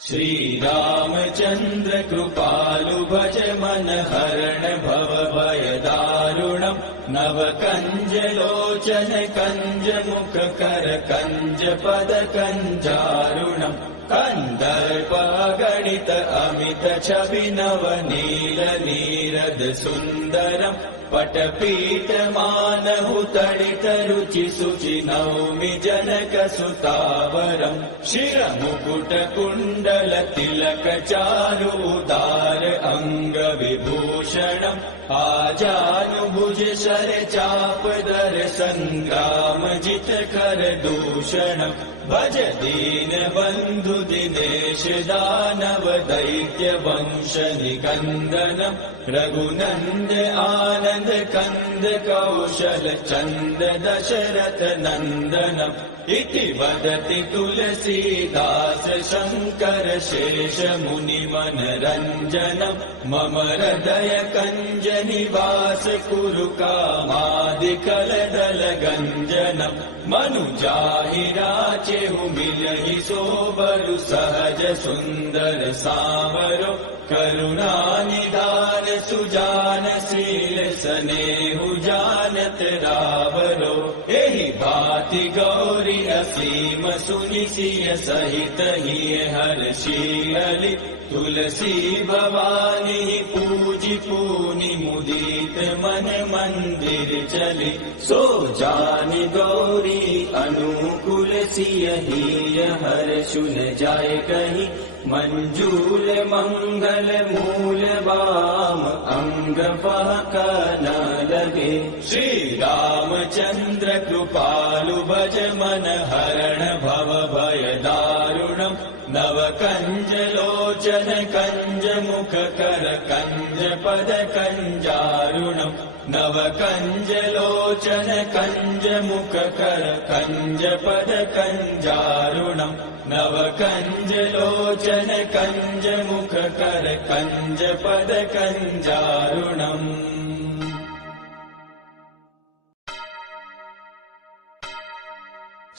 श्रीरामचन्द्र कृपालु भज मन हरण भव भय दारुणम् नव कंज लोचन कंज मुख कर कंज पद कंजारुणम् कंदर्प गणित अमित छवि नव नील नीरद सुंदरम् पटपीठ मानहु तडित रुचि सुचि नौमि जनक सुतावरम् शिर मुकुट कुण्डल तिलक चारु उदार अंग विभूषणम् आजानुभुज शर चाप दर संग्राम जित कर दूषणम् भज दीन बंधु दिनेश दानव दैत्य वंश निकंदनम् रघुनंद आनंद कंद कौशल चंद दशरथ नंदनम् इति वदति तुलसीदास शंकर शेष मुनि मनरंजनम् मम हृदय कंज निवास कुरु कामादिकल दल गंजनम् मनुजाहि राचेहु मिलहि सोबरु सहज सुंदर सावरो करुणा निधान सुजान शील सनेहु जानत रावरो एहि भाति गौरी असीम सुनि सिय सहित हिय हर्षियलि तुलसी भवानी पूजि पूनि मुदित मन मंदिर चली सो जानि गौरी अनुकूल सिय हिय हर्षुन जाय कहि मंजूल मंगल मूल वाम अंग फहक न लगे श्री रामचंद्र कृपालु भज मन हरण भव भय दारुणम् नव कंज लोचन कंज मुख कर कंज पद कंजारुणम् नव कंज लोचन कंज मुख कर कंज पद कंजारुणम् नव कंज लोचन कंज मुख कर कंज पद कंजारुणम्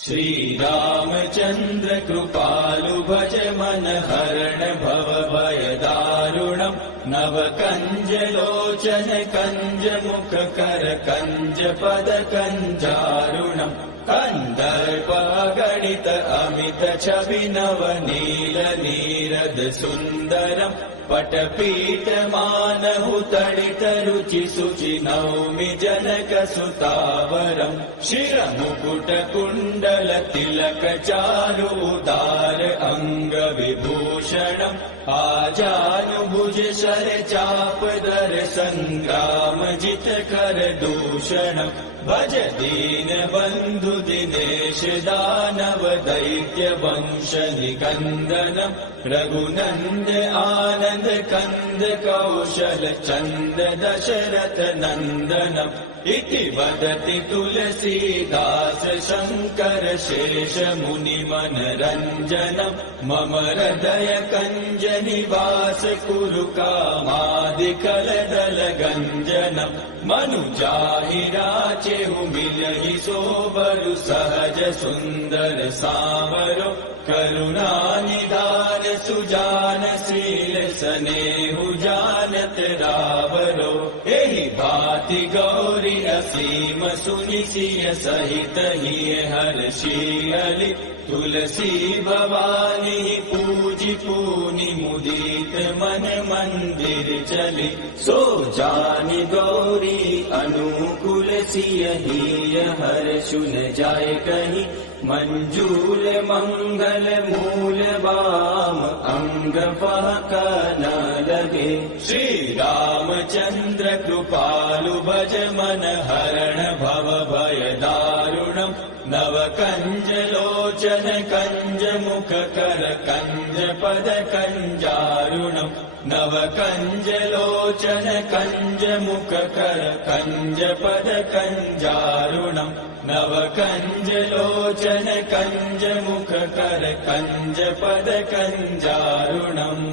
श्री रामचंद्र कृपालु भज मन हरण भव भय दारुणम् नव कंज लोचन कंज मुख कर कंज पद कंजारुणम् कंदर्प गणित अमित छवि नव नील नीरद सुंदरम् पटपीठ मानहु तडित रुचि सुचि नौमि जनक सुतावरम् शिर मुकुट कुण्डल तिलक चारु उदार अंग विभूषणम् आजानुभुज शर चाप दर संग्राम जित कर दूषणम् भज दीन बंधु दिनेश दानव दैत्य वंश निकंदनम् रघुनंद आनंद कंद कौशल चंद दशरथ नंदनम् इति वदति तुलसीदास शंकर शेष मुनि मनरंजनम् मम हृदय कंज निवास कुरु कामादिकल दल गंजनम् मनुजाहि राचेहु मिलहि सोबरु सहज सुंदर सावरो करुणा निधान सुजान शील सनेहु जानत रावरो एहि भाति गौरी असीम सुनि सिय सहित हिय हर्षियलि तुलसी भवानी पूजि पूनि मुदित मन मंदिर चली सो जानि गौरी अनुकूल सिय हिय हर्षुन जाय कहि मंजूल मंगल मूल वाम अंग फहक न लगे श्री रामचंद्र कृपालु भज मन हरण भव भय दारुणम् नव कंज लोचन कंज मुख कर कंज पद कंजारुणम् नव कंज लोचन कंज मुख कर कंज पद कंजारुणम् नव कंज लोचन कंज मुख कर कंज पद कंजारुणम्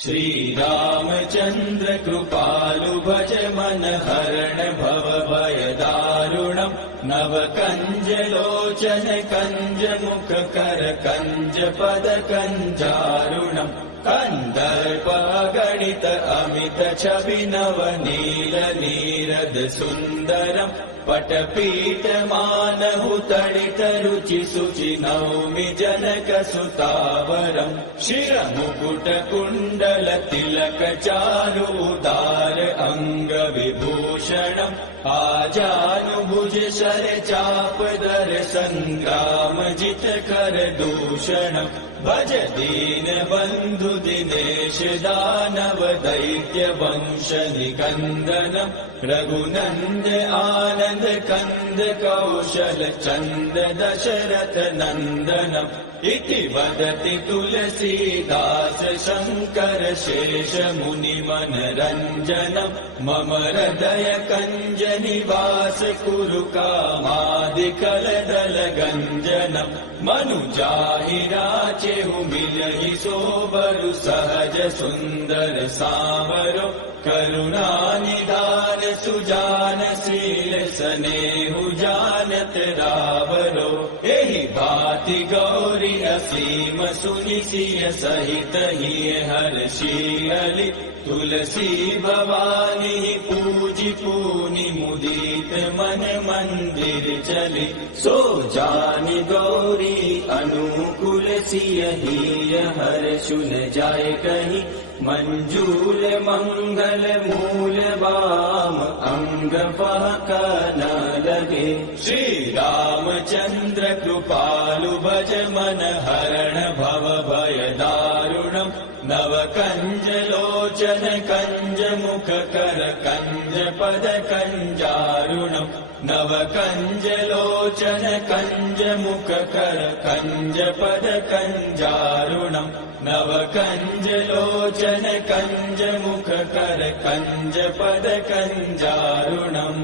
श्री रामचंद्र कृपालु भज मन हरण भव भय दारुणम् कञ्जदारुणम् नव कञ्जलोचन कञ्जमुखकर कञ्जपद कञ्जारुणम् कन्दर्पगणित अमित छवि नव नील नीरद सुन्दरम् पटपीठमानहु तडित रुचि शुचि नौमि जनक सुतावरम् शिरमुकुट कुण्डल तिलक चारु उदार अङ्ग विभूषणम् आजानुभुज शर चाप दर सङ्ग्राम जित कर दूषणम् भज दीन बन्धु दिनेश दानव दैत्य वंश निकन्दनम् रघुनन्द आनन्द कन्द कौशल चन्द दशरथ नन्दनम् इति वदति तुलसीदास शङ्कर शेष मुनि मनरञ्जनम् मम हृदय कञ्ज निवास कुरु कामादिकलदल गञ्जनम् मनुजाहि राचेहु मिलहि सोबरु सहज सुन्दर सावरो करुणा निधान सुजान शील स्नेहु जानत रावरो एहि भाति गौरी असीम सुनि सिय सहित हिय हर्षियलि तुलसी भवानी पूजि पूनि मुदित मन मंदिर चली सो जानि गौरी अनुकूल सिय हिय हर्षुन जाय कहि मंजूल मंगल मूल वाम अंग पहक न लगे श्री रामचंद्र कृपालु भज मन हरण भव भय दारुणम् नव कंज लोचन कंज मुख कर कंज पद कंजारुणम् नव कंज लोचन कंज मुख कर कंज पद कंजारुणम् नव कंज लोचन कंज मुख कर कंज पद कंजारुणम्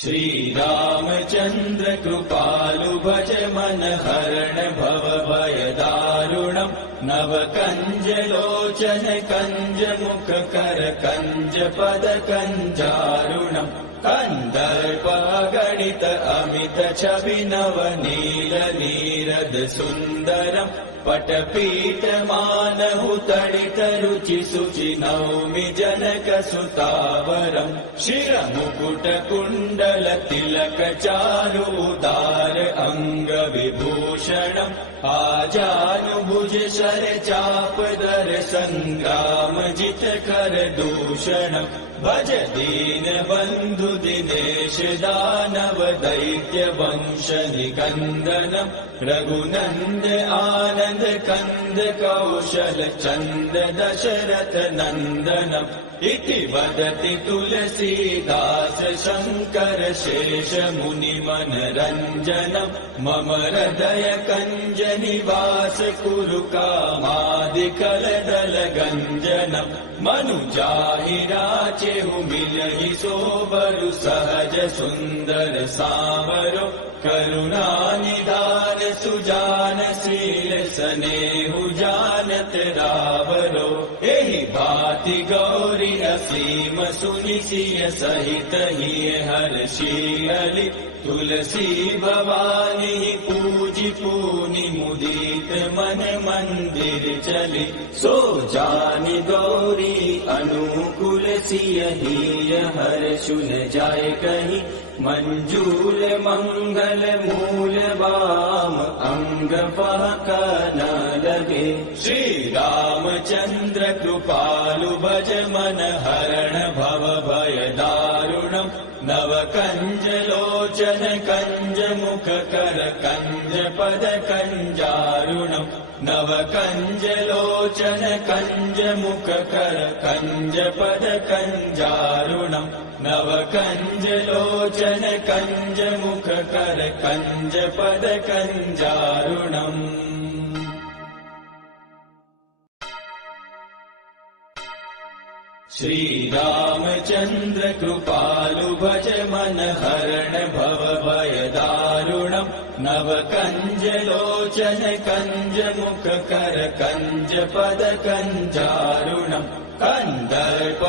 श्री रामचंद्र कृपालु भज मन हरण भव भय दारुणम् नव कंज लोचन कंज मुख कर कंज पद कंजारुणम् कन्दर्पगणित अमित छवि नव नील नीरद सुन्दरम् पटपीठमानहु तडित रुचि शुचि नौमि जनक सुतावरम् शिरमुकुट कुण्डल तिलक चारु उदार अङ्ग विभूषणम् आजानुभुज शर चाप दर सङ्ग्राम जित कर दूषणम् भज दीन बन्धु दिनेश दानव दैत्य वंश निकन्दनम् रघुनन्द आनन्द कन्द कौशल चन्द दशरथ नन्दनम् इति वदति तुलसीदास शङ्कर शेष मुनि मनरञ्जनम् मम हृदय कञ्ज निवास कुरु कामादिकलदल गञ्जनम् मनुजाहि राचेहु मिलहि सोबरु सहज सुन्दर सावरो करुणा निधान सुजान शील स्नेहु जानत रावरो एहि भाति गौरी असीम सुनि सिय सहित हिय हर्षियलि तुलसी भवानी पूजि पूनि मुदित मन मंदिर चली सो जानि गौरी अनुकूल सिय हिय हर्षुन जाय कहि मंजूल मंगल मूल वाम अंग पहक न लगे श्री रामचंद्र कृपालु भज मन हरण भव भय दारुणम् नव कंज लोचन कंज मुख कर कंज पद कंजारुणम् नव कंज लोचन कंज मुख कर कंज पद कंजारुणम् नव कंज लोचन कंज मुख कर कंज पद कंजारुणम् श्री रामचंद्र कृपालु भज मन हरण भव भय दारुणम् नव कंज लोचन कंज मुख कर कंज पद कंजारुणम् कन्दर्प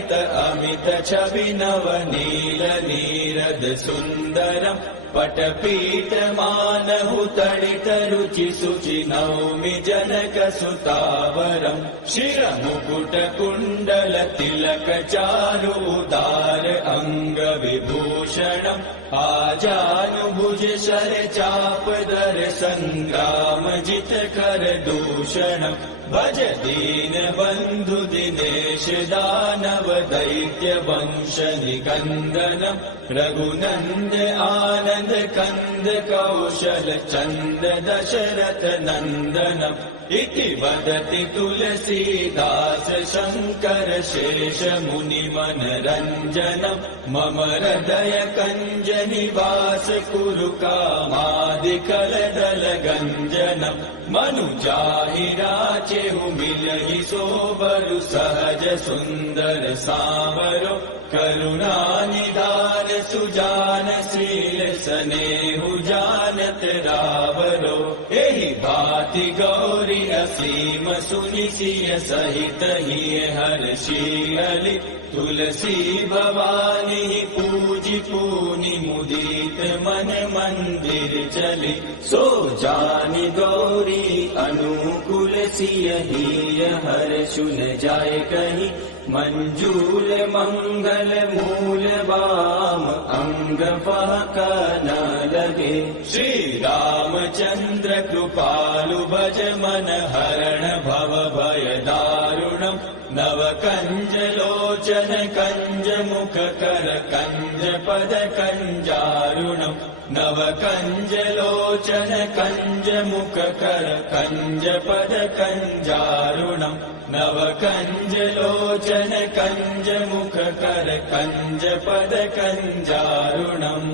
गणित अमित छवि नव नील नीरद सुन्दरम् पटपीठ मानहु तडित रुचि शुचि नौमि जनक सुतावरम् शिरमुकुट कुण्डल तिलक चारु उदार अंग विभूषणम् आजानुभुज शर चाप दर संग्राम जित कर दूषणम् भज दीन बंधु दिनेश दानव दैत्य वंश निकंदनम् रघुनंद आनंद कंद कौशल चंद दशरथ नंदनम् इति वदति तुलसीदास शंकर शेष मुनि मनरंजनम् मम हृदय कंज निवास कुरु कामादिकल दल गंजनम् मनुजाहि राचेहु मिलहि सोबरु सहज सुंदर सावरो करुणा निधान सुजान शील स्नेहु जानत रावरो एहि भाति गौरी असीम सुनि सिय सहित ही हर्षि तुलसी भवानी पूजि पूनि मुदित मन मंदिर चली सो जानि गौरी अनुकूल सिय ही हर्षु न जाय कहीं मंजूल मंगल मूल वाम अंग फहक न लगे श्री रामचंद्र कृपालु भज मन हरण भव भय दारुणम् नव कंज लोचन कंज मुख कर कंज पद कंजारुणम् नव कंज लोचन कंज मुख कर कंज पद कंजारुणम् नव कंज लोचन कंज मुख कर कंज पद कंजारुणम्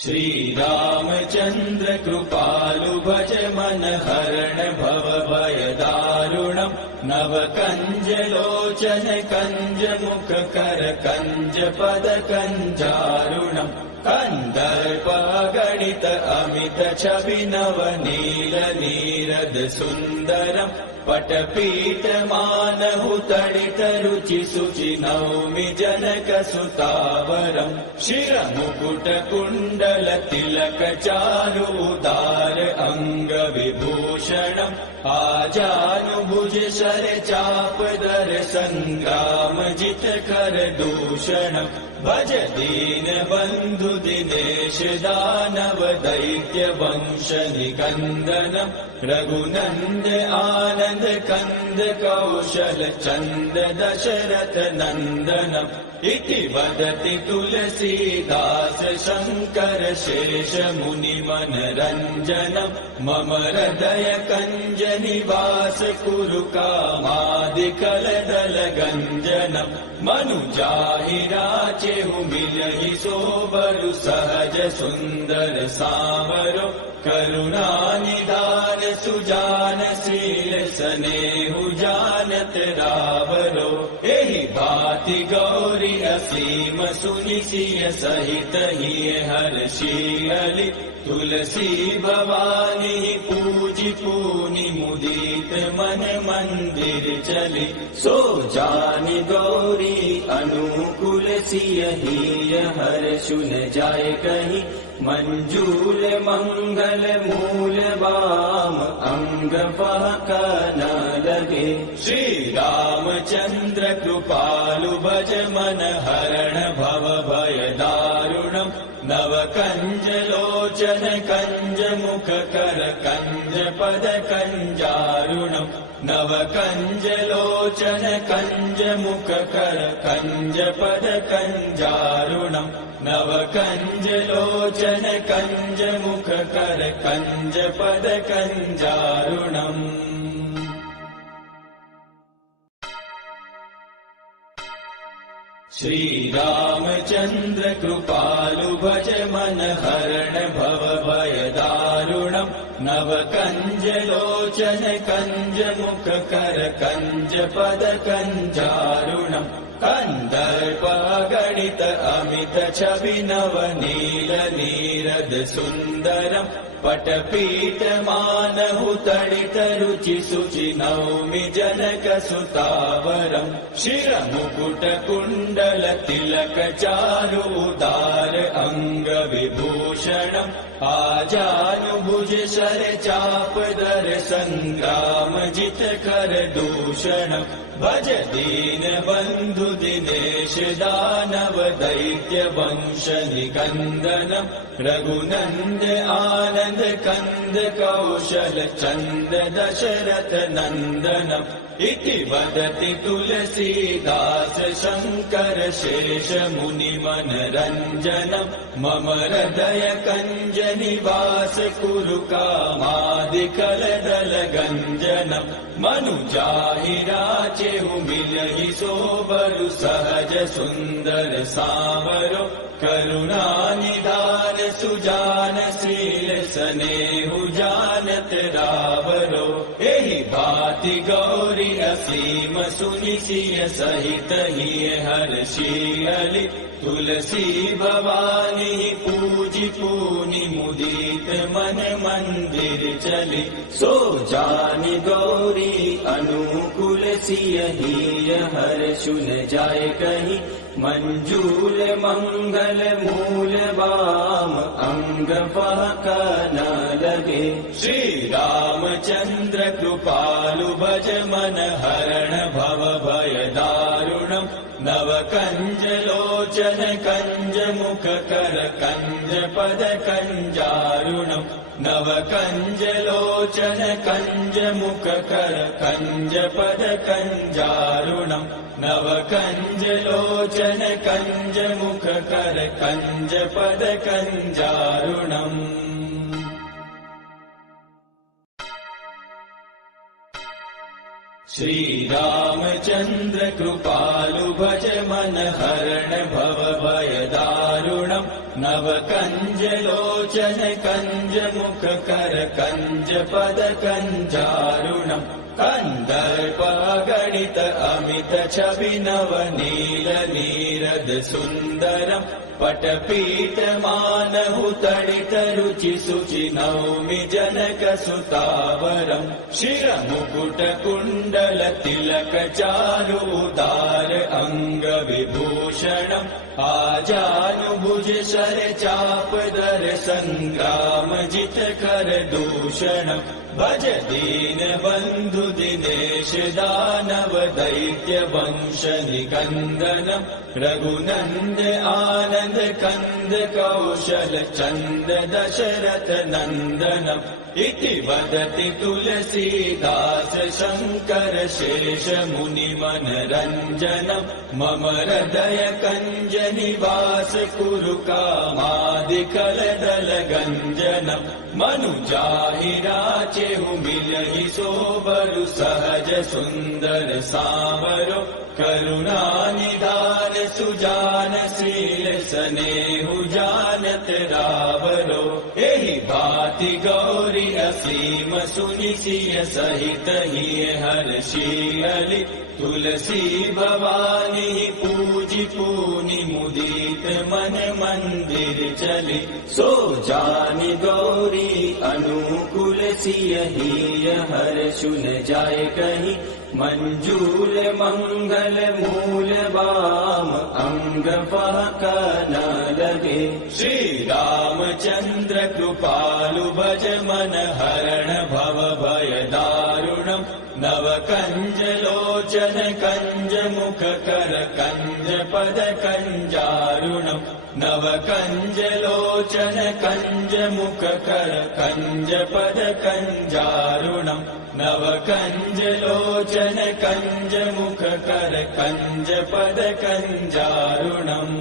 श्री रामचंद्र कृपालु भज मन हरण भव भय दारुणम् नव कंज लोचन कंज मुख कर कंज पद कंजारुणम् कंदर्प गणित अमित छवि नव नील नीरद सुन्दरम् पटपीठ मानहु तडित रुचि शुचि नौमि जनक सुतावरम् शिरमुकुट कुण्डल तिलक चारु उदार अंग विभूषणम् आजानुभुज शर चाप दर संग्राम जित कर दूषणम् भज दीन बंधु दिनेश दानव दैत्य वंश निकंदनम् रघुनंद आनंद कंद कौशल चंद दशरथ नंदनम् इति वदति तुलसीदास शंकर शेष मुनि मनरंजनम् मम हृदय कंज निवास कुरु कामादिकल दल गंजनम् मनुजाहि राचेहु मिलहि सोबरु सहज सुंदर सावरो करुणा निधान सुजान शील स्नेहु जानत रावरो एहि भाति गौरी असीम सुनि सिय सहित ही हर्षि तुलसी भवानी पूजि पूनि मुदित मन मंदिर चली सो जानि गौरी अनुकूल सिय ही हर्षु न जाय कहीं मंजूल मंगल मूल वाम अंग फहक न लगे श्री रामचंद्र कृपालु भज मन हरण भव भय दारुणम् नव कंज लोचन कंज मुख कर कंज पद कंजारुणम् नव कंज लोचन कंज मुख कर कंज पद कंजारुणम् नव कंज लोचन कंज मुख कर कंज पद कंजारुणम् श्री रामचंद्र कृपालु भज मन हरण भव भय दारुणम् नव कंज लोचन कंज मुख कर कंज पद कंजारुणम् कंदर्प गणित अमित छवि नव नील नीरद सुन्दरम् पटपीठ मान मानहु तडित रुचि शुचि नौमि जनक सुतावरम् शिरमुकुट कुण्डल तिलक चारु उदार अंग विभूषणम् आजानुभुज शर चाप दर संग्राम जित कर दूषणम् भज दीन बंधु दिनेश दानव दैत्य वंश निकंदनम् रघुनंद आनंद कंद कौशल चंद दशरथ नंदनम् इति वदति तुलसीदास शंकर शेष मुनि मनरंजनम् मम हृदय कंज निवास कुरु कामादिकल दल गंजनम् मनुजाहि राचेहु मिलहि सोबरु सहज सुंदर सावरो करुणा निधान सुजान शील स्नेहु जानत रावरो एहि भाति गौरी असीम सुनि सिय सहित हिय हर्षियलि तुलसी भवानी पूजि पूनि मुदित मन मंदिर चली सो जानि गौरी अनुकूल सिय हिय हर्षुन जाय कहीं मंजूल मंगल मूल वाम अंग फहक न लगे श्री रामचंद्र कृपालु भज मन हरण भव भय दारुणम् नव कंज लोचन कंज मुख कर कंज पद कंजारुणम् नव कंज लोचन कंज मुख कर कंज पद कंजारुणम् नव कंज लोचन कंज मुख कर कंज पद कंजारुणम् श्री रामचंद्र कृपालु भज मन हरण भव भय दारुणम् नव कंज लोचन कंज मुख कर कंज पद कंजारुणम् कंदर्प गणित अमित छवि नव नील नीरद सुंदरम् पटपीठ मानहु तडित रुचि शुचि नौमि जनक सुतावरम् शिरमुकुट कुण्डल तिलक चारु उदार अंग विभूषणम् आजानुभुज शर चाप दर संग्राम जित कर दूषणम् भज दीन बंधु दिनेश दानव दैत्य वंश निकंदनम् रघुनंद आनंद कंद कौशल चंद दशरथ नंदनम् इति वदति तुलसीदास शंकर शेष मुनि मनरंजनम् मम हृदय कंज निवास कुरु कामादिकल दल गंजनम् मनुजाहि राचेहु मिलहि सोबरु सहज सुंदर सावरो करुणा निधान सुजान शील स्नेहु जानत रावरो एहि भाति गौरी असीम सुनि सिय सहित हिय हर्षियलि तुलसी भवानी पूजि पूनि मुदित मन मंदिर चली सो जानि गौरी अनुकूल सिय हिय हर्षुन जाय कहीं मंजूल मंगल मूल वाम अंग फहक न लगे श्री रामचंद्र कृपालु भज मन हरण भव भय दारुणम् नव कंज लोचन कंज मुख कर कंज पद कंजारुणम् नव कंज लोचन कंज मुख कर कंज पद कंजारुणम् नव कंज लोचन कंज मुख कर कंज पद कंजारुणम्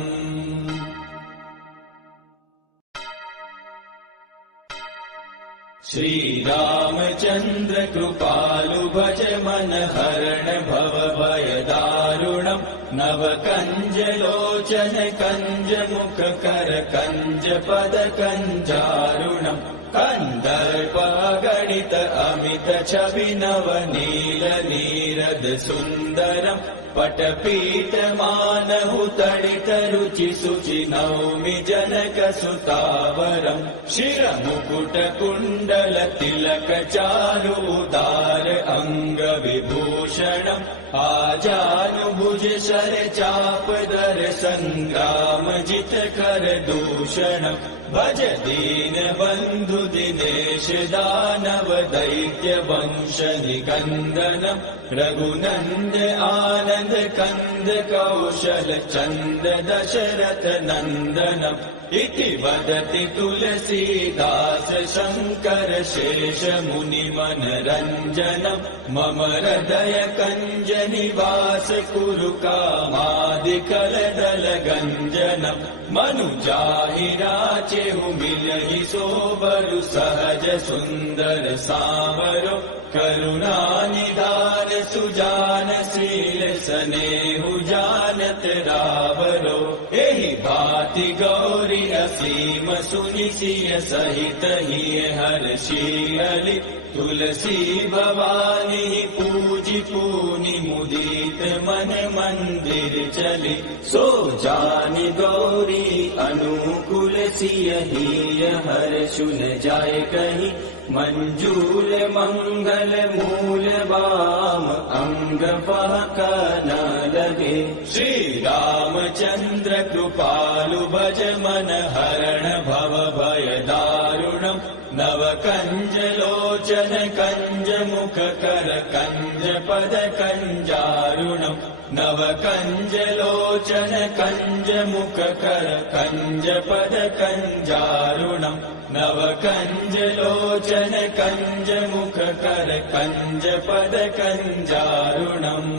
श्री रामचंद्र कृपालु भज मन हरण भव भय दारुणम् नव कंज लोचन कंज मुख कर कंज पद कंजारुणम् कंदर्प गणित अमित छवि नव नील नीरद सुंदरम् पटपीठमानहु तडितरुचि शुचि नौमि जनकसुतावरम् शिरमुकुटकुण्डल तिलक चारुदार अङ्गविभूषणम् आजानुभुज शर चापदर सङ्ग्राम जितकर दूषणम् भज दीन बन्धु दिनेश दानव दैत्य वंश निकन्दनम् रघुनन्द आनन्द कन्द कौशल चन्द दशरथ नन्दनम् इति वदति तुलसीदास शङ्कर शेष मुनि मनरञ्जनम् मम हृदय कञ्ज निवास कुरु कामादिकलदल गञ्जनम् मनुजाहि राचेहु मिलहि सोबरु सहज सुन्दर सावरो करुणानिधान सुजान शील स्नेहु जानत रावरो एहि भाति गौरी असीम सुनि सिय सहित हिय हर्षियलि तुलसी भवानी पूजि पूनि मुदित मन मंदिर चली सो जानि गौरी अनुकूल सिय हिय हर्षुन जाय कहि मंजूल मंगल मूल वाम अंग बहक न लगे श्री रामचंद्र कृपालु भज मन हरण भव भय दारुणम् नव कंज लोचन कंज मुख कर कंज पद कंजारुणम् नव कंज लोचन कंज मुख कर कंज पद कंजारुणम् नव कंज लोचन कंज मुख कर कंज पद कंजारुणम्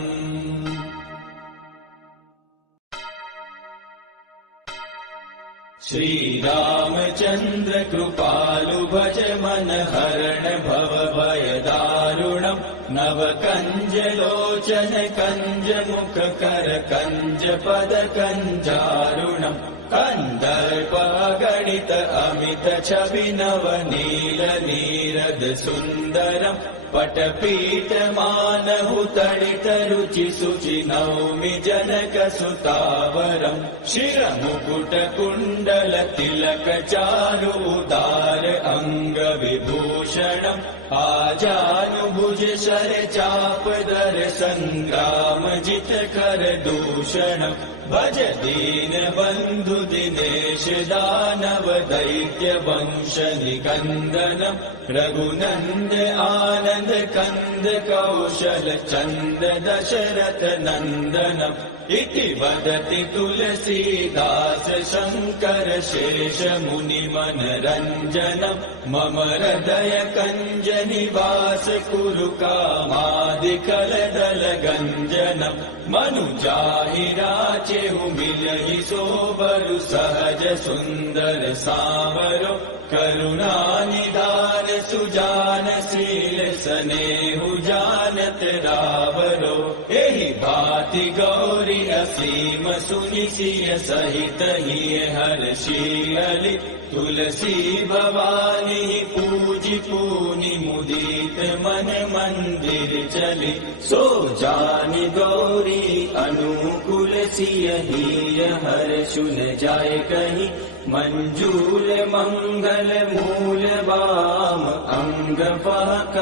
श्री रामचंद्र कृपालु भज मन हरण भव भय दारुणम् नव कंज लोचन कंज मुख कर कंज पद कंजारुणम् कंदर्प गणित अमित छवि नव नील नीरद सुन्दरम् पटपीठ मानहु तडित रुचि शुचि नौमि जनक सुतावरम् शिरमुकुट कुण्डल तिलक चारुदार अंग विभूषणम् आजानुभुज शर चापदर संग्राम जित कर दूषणम् भज दीन बन्धु दिनेश दानव दैत्य वंश निकन्दनम् रघुनन्द आनन्द कन्द कौशल चन्द दशरथ नन्दनम् इति वदति तुलसीदास शङ्कर शेष मुनि मनरञ्जनम् मम हृदय कञ्ज निवास कुरु कामादिकलदल गञ्जनम् मनुजाहि राचेहु मिलहि सोबरु सहज सुन्दर सावरो करुणानिधान सुजान शील स्नेहु जानत रावरो एहि भाति गौरी असीम सुनि सिय सहित हिय हर्षियलि तुलसी भवानी पूजि पूनि मुदित मन मंदिर चली सो जानि गौरी अनुकूल सिय हिय हर्षुन जाय कहि मंजूल मंगल मूल वाम अंग बहक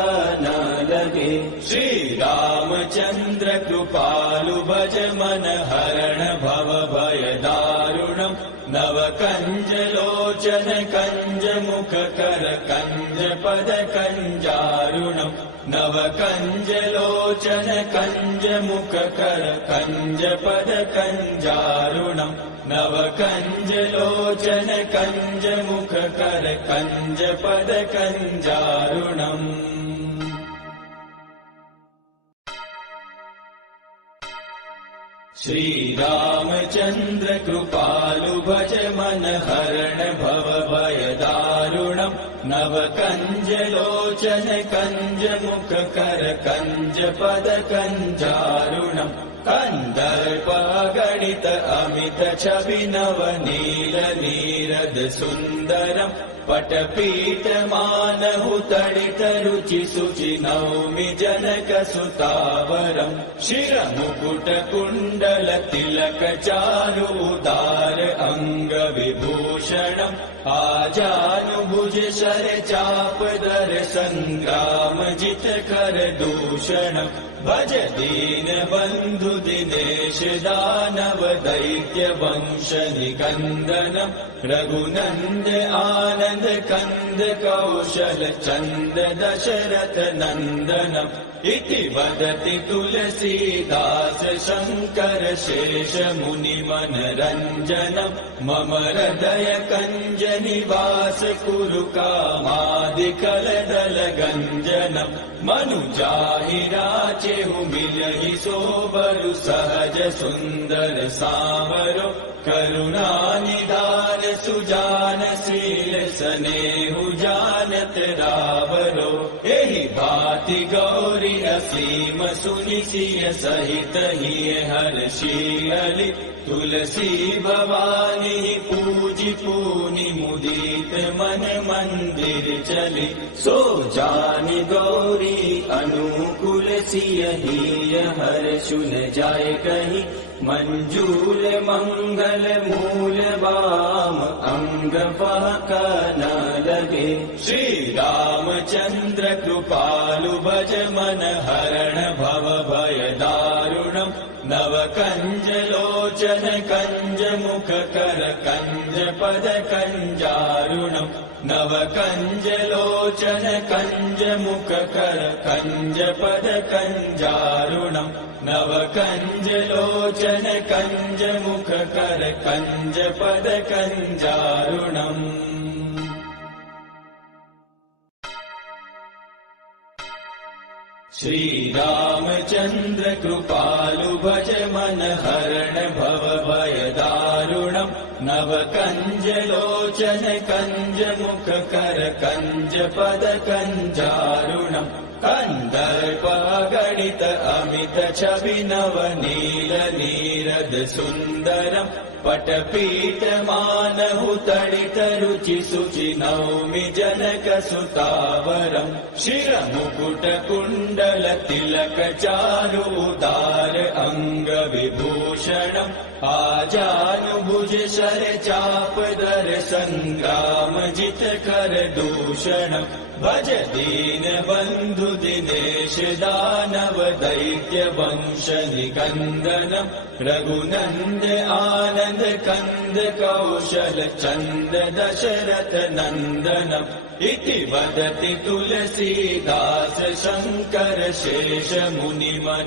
न लगे श्री रामचंद्र कृपालु भज मन हरण भव भय दारुणम् नव कंज लोचन कंज मुख कर कंज पद कंजारुणम् नव कंज लोचन कंज मुख कर कंज पद कंजारुणम् नव कंज लोचन कंज मुख कर कंज पद कंजारुणम् श्री रामचंद्र कृपालु भज मन हरण भव भय दारुणम् नव कंज लोचन कंज मुख कर कंज पद कंजारुणम् कंदर्प गणित अमित छवि नव नील नीरद सुन्दरम् पटपीठमानहु तडितरुचि शुचि नौमि जनकसुतावरम् शिरमुकुटकुण्डल तिलकचारुदार अङ्गविभूषणम् आजानुभुज शरचापदर सङ्ग्रामजितकर दूषणम् भज दीनबन्धु दिनेश दानव दैत्य वंश निकन्दनम् रघुनन्द आनन्द कन्द कौशल चन्द दशरथ नन्दनम् इति वदति तुलसीदास शङ्कर शेष मुनिमनरञ्जनम् मम हृदय कञ्ज निवास कुरु कामादिकलदल गञ्जनम् मनुजाहि राचेहु मिलहि सोबरु सहज सुन्दर सावरो करुणानिधान सुजान शील सनेहु जानत रावरो एहि भाति गौरी असीम सुनिसिय सहित हिय हर्षियलि तुलसी भवानी पूजि पूनि मुदित मन मंदिर चली सो जानि गौरी अनुकूल सिय हिय हर्षुन जाय कहि मंजूल मंगल मूल वाम अंग फहक न लगे श्री रामचंद्र कृपालु भज मन हरण भव भय दारुणम् नव कंज लोचन कंज मुख कर कंज पद कंजारुणम् नव कंज लोचन कंज मुख कर कंज पद कंजारुणम् नव कंज लोचन कंज मुख कर कंज पद कंजारुणम् श्री रामचंद्र कृपालु भज मन हरण भव भय दारुणम् नव कंज लोचन कंज मुख कर कंज पद कंजारुणम् कंदर्प गणित अमित छवि नव नील नीरद सुंदरम् पटपीठ मानहु तडित रुचि शुचि नौमि जनक सुतावरम् शिरमुकुट कुण्डल तिलक चारुदार अंग विभूषणम् आजानुभुज शर चापदर संग्राम जित कर दूषणम् भज दीन बंधु दिनेश दानव दैत्य वंश निकन्दनम् रघुनन्द आनन्द कन्द कौशल चन्द दशरथ नन्दनम् इति वदति तुलसीदास शङ्कर शेष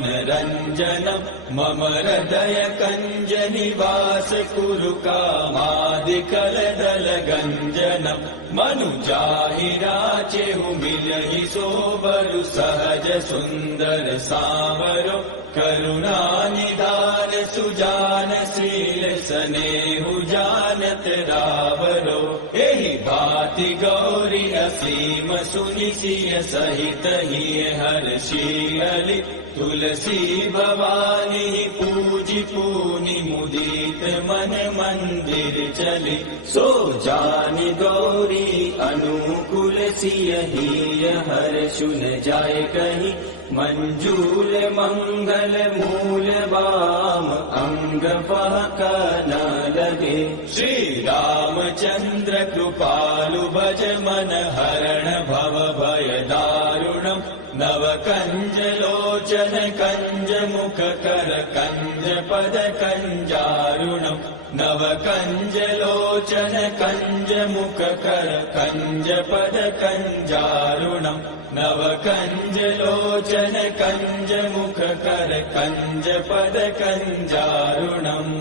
मुनिमनरञ्जनम् मम हृदय कञ्ज निवास कुरु कामादिकलदल गञ्जनम् मनुजाहि राचेहु मिलहि सोबरु सहज सुन्दर सावरो करुणानिधान सुजान शील सनेहु जानत रावरो एहि भाति गौरी असीम सुनिसिय सहित हिय हर्षियलि तुलसी भवानी पूजि पूनि मुदित मन मंदिर चली सो जानि गौरी अनुकूल सिय हिय हर्षुन जाय कहि मंजूल मंगल मूल वाम अंग फहक न लगे श्री रामचंद्र कृपालु भज मन हरण भव भय दारुणम् नव कंज लोचन कंज मुख कर कंज पद कंजारुणम् नव कंज लोचन कंज मुख कर कंज पद कंजारुणम् नव कंज लोचन कंज मुख कर कंज पद कंजारुणम्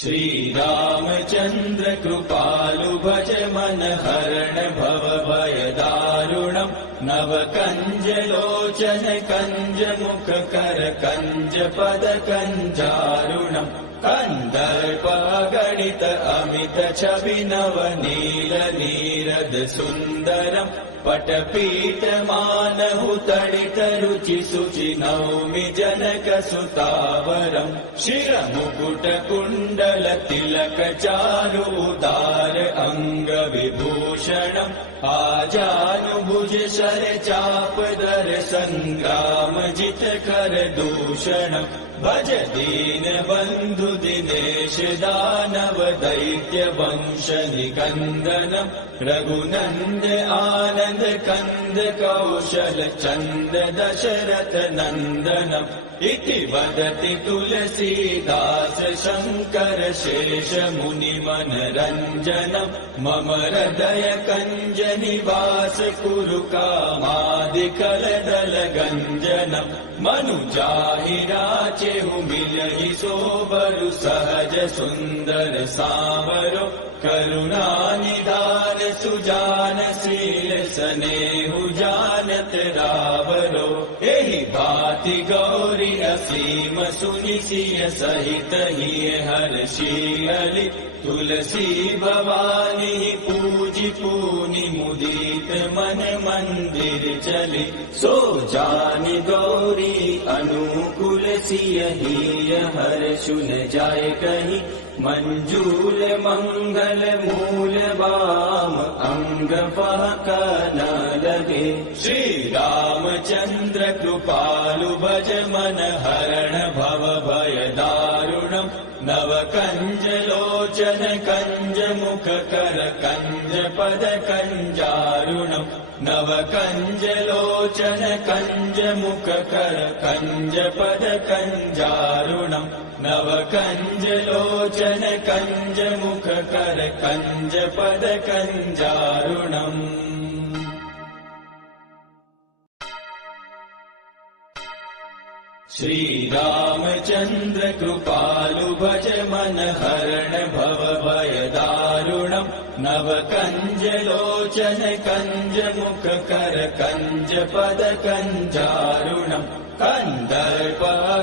श्री रामचंद्र कृपालु भज मन हरण भव भय दारुणम् नव कंज लोचन कंज मुख कर कंज पद कंजारुणम् कन्दर्प गणित अमित छवि नव नील नीरद सुन्दरम् पटपीठ मानहु तडित रुचि शुचि नौमि जनक सुतावरम् शिर मुकुट कुण्डल तिलक चारु उदार अंग विभूषणम् आजानुभुज शर चाप दर संग्राम जित कर दूषणम् भज दीन बंधु दिनेश दानव दैत्य वंश निकंदनम् रघुनंद आनंद कंद कौशल चंद दशरथ नंदनम् इति वदति तुलसीदास शंकर शेष मुनि मनरंजनम् मम हृदय कंज निवास कुरु कामादिकल दल गंजनम् मनुजाहि राचेहु मिलहि सोबरु सहज सुंदर सावरो करुणा निधान सुजान शील स्नेहु जानत रावरो एहि भांति गौरी असीम सुनि सिय सहित हिय हर्षियलि तुलसी भवानी पूजि पूनि मुदित मन मंदिर चली सो जानि गौरी अनुकूल सिय हिय हर्षु न जाय कहि मंजूल मंगल मूल वाम अंग फहक न लगे श्री रामचंद्र कृपालु भज मन हरण भव भय दारुणम् नव कंज लोचन कंज मुख कर कंज पद कंजारुणम् नव कंज लोचन कंज मुख कर कंज पद कंजारुणम् नव कंज लोचन कंज मुख कर कंज पद कंजारुणम् श्री रामचंद्र कृपालु भज मन हरण भव भय दारुणम् नव कंज लोचन कंज मुख कर कंज पद कंजारुणम् कन्दर्प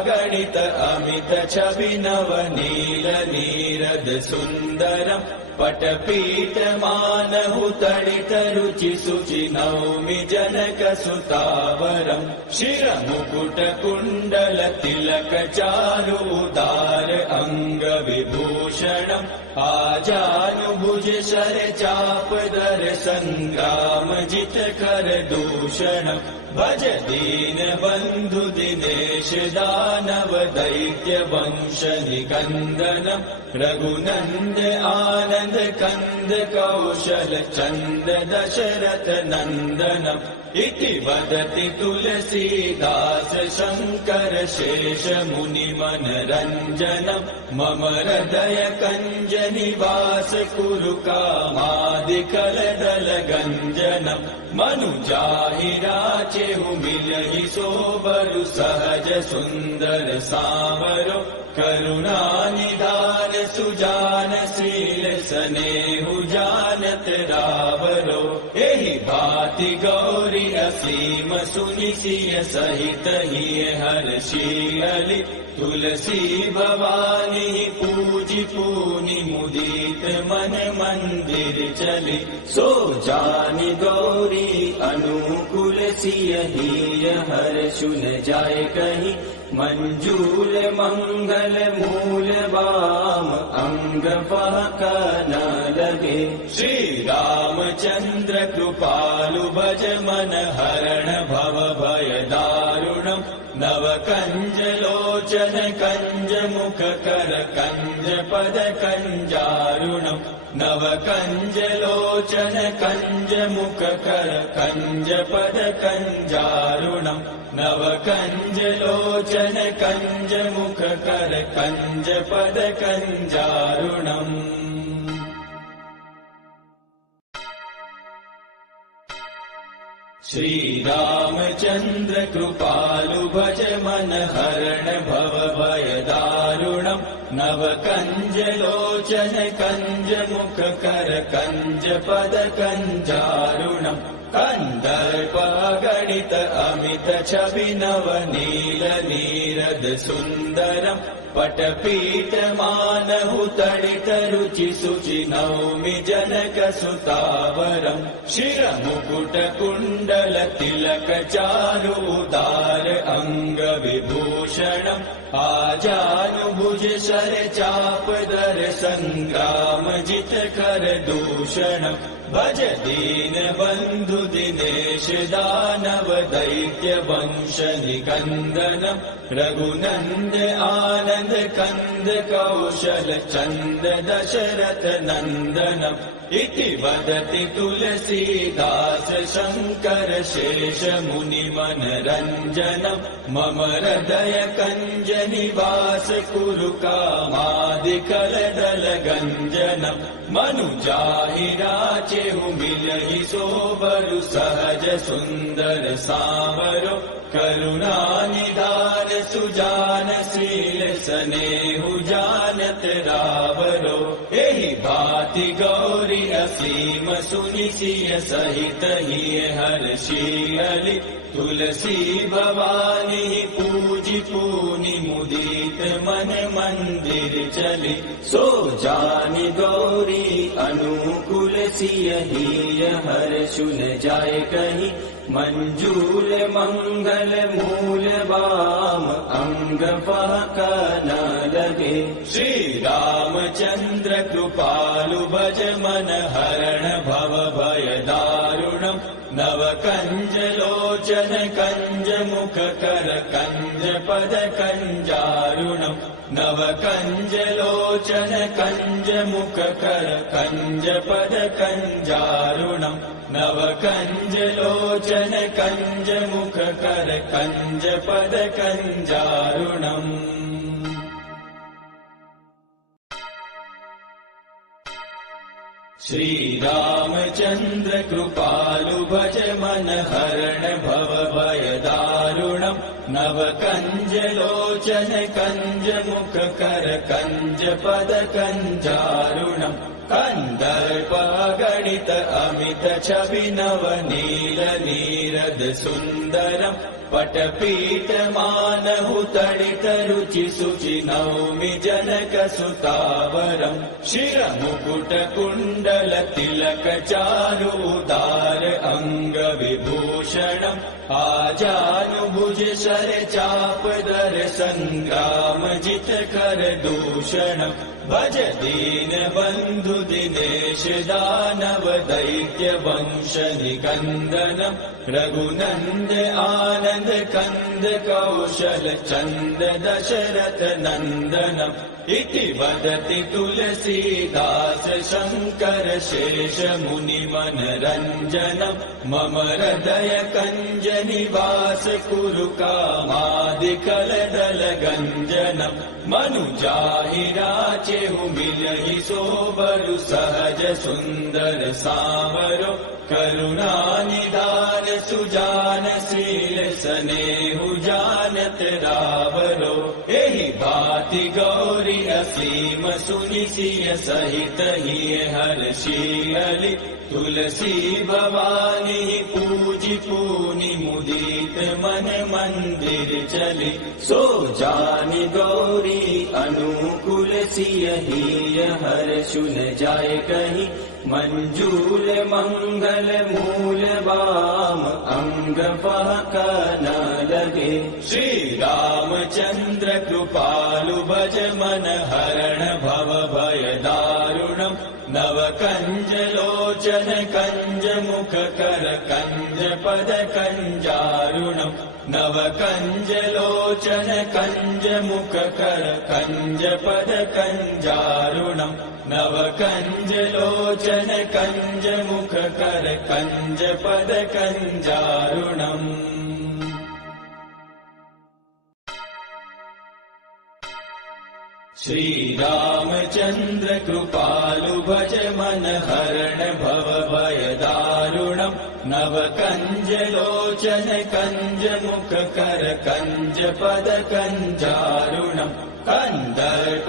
गणित अमित छवि नव नील नीरद सुन्दरम् पटपीठ मानहु तडित रुचि शुचि नौमि जनक सुतावरम् शिर मुकुट कुण्डल तिलक चारु उदार अंग विभूषणम् आजानुभुज शर चाप दर संग्राम जित कर दूषणम् भज दीन बंधु दिनेश दानव दैत्य वंश निकंदनम् रघुनंद आनंद कंद कौशल चंद दशरथ नंदनम् इति वदति तुलसीदास शंकर शेष मुनि मनरंजनम् मम हृदय कंज निवास कुरु कामादिकल दल गंजनम् मनुजाहि राचेहु मिलहि सोबरु सहज सुंदर सावरो करुणा निधान सुजान शील स्नेहु जानत रावरो एहि भांति गौरी असीम सुनि सिय सहित हिय हर्षियलि तुलसी भवानी पूजि पूनि मुदित मन मंदिर चली सो जानि गौरी अनुकूल सिय हिय हर्षु न जाय कहि मंजूल मंगल मूल वाम अंग फहक न लगे श्री रामचंद्र कृपालु भज मन हरण भव भय दारुणम् नव कंज लोचन कंज मुख कर कंज पद कंजारुणम् नव कंज लोचन कंज मुख कर कंज पद कंजारुणम् नव कंज लोचन कंज मुख कर कंज पद कंजारुणम् श्री रामचंद्र कृपालु भज मन हरण भव भय दारुणम् नव कंज लोचन कंज मुख कर कंज पद कंजारुणम् कन्दर्प गणित अमित छवि नव नील नीरद सुन्दरम् पटपीठ मानहु तडित रुचि शुचि नौमि जनक सुतावरम् शिरमुकुट कुण्डल तिलक चारु उदार अंग विभूषणम् आजानुभुज शर चाप दर संग्राम जित कर दूषणम् भज दीन बंधु दिनेश दानव दैत्य वंश निकंदनम् रघुनंद आनंद कंद कौशल चंद दशरथ नंदनम् इति वदति तुलसीदास शंकर शेष मुनि मनरंजनम् मम हृदय कंज निवास कुरु कामादिकल दल गंजनम् मनुजाहि राचेहु मिलहि सोबरु सहज सुंदर सावरो करुणा निधान सुजान शील स्नेहु जानत रावरो एहि भाति गौरी असीम सुनि सिय सहित हिय हर्षियलि तुलसी भवानी पूजि पूनि मुदित मन मंदिर चली सो जानि गौरी अनुकूल सिय हिय हर्षुल जाय कहि मंजूल मंगल मूल वाम अंग फहक न लगे श्री रामचंद्र कृपालु भज मन हरण भव भय दारुणम् नव कंज लोचन कंज मुख कर कंज पद कंजारुणम् नव कंज लोचन कंज मुख कर कंज पद कंजारुणम् नव कंज लोचन कंज मुख कर कंज पद कंजारुणम् श्री रामचंद्र कृपालु भज मन हरण भव भय दारुणम् नव कंज लोचन कंज मुख कर कंज पद कंजारुणम् कंदर्प गणित अमित छवि नव नील नीरद सुंदरम् पटपीठ मानहु तडित रुचि शुचि नौमि जनक सुतावरम् शिरमुकुट कुण्डल तिलक चारु उदार अंग विभूषणम् आजानुभुज शर चाप दर संग्राम जित कर दूषणम् भज दीन बंधु दिनेश दानव दैत्य वंश निकंदनम् रघुनंद आनंद कंद कौशल चंद दशरथ नंदनम् इति वदति तुलसीदास शंकर शेष मुनि मनरंजनम् मम हृदय कंज निवास कुरु कामादिकल दल गंजनम् मनुजाहि राचेहु मिलहि सोबरु सहज सुंदर सावरो करुणा निधान सुजान शील स्नेहु जानत रावरो एहि भाति गौरी असीम सुनि सिय सहित हिय हर्षियलि तुलसी भवानी पूजि पूनि मुदित मन मंदिर चली सो जानि गौरी अनुकूल सिय हिय हर्षुल जाय कहि मंजूल मंगल मूल वाम अंग फहक न लगे श्री रामचंद्र कृपालु भज मन हरण भव भय दारुणम् नव कंज लोचन कंज मुख कर कंज पद कंजारुणम् नव कंज लोचन कंज मुख कर कंज पद कंजारुणम् नव कंज लोचन कंज मुख कर कंज पद कंजारुणम् श्री रामचंद्र कृपालु भज मन हरण भव भय दारुणम् नव कंज लोचन कंज मुख कर कंज पद कंजारुणम् कंदर्प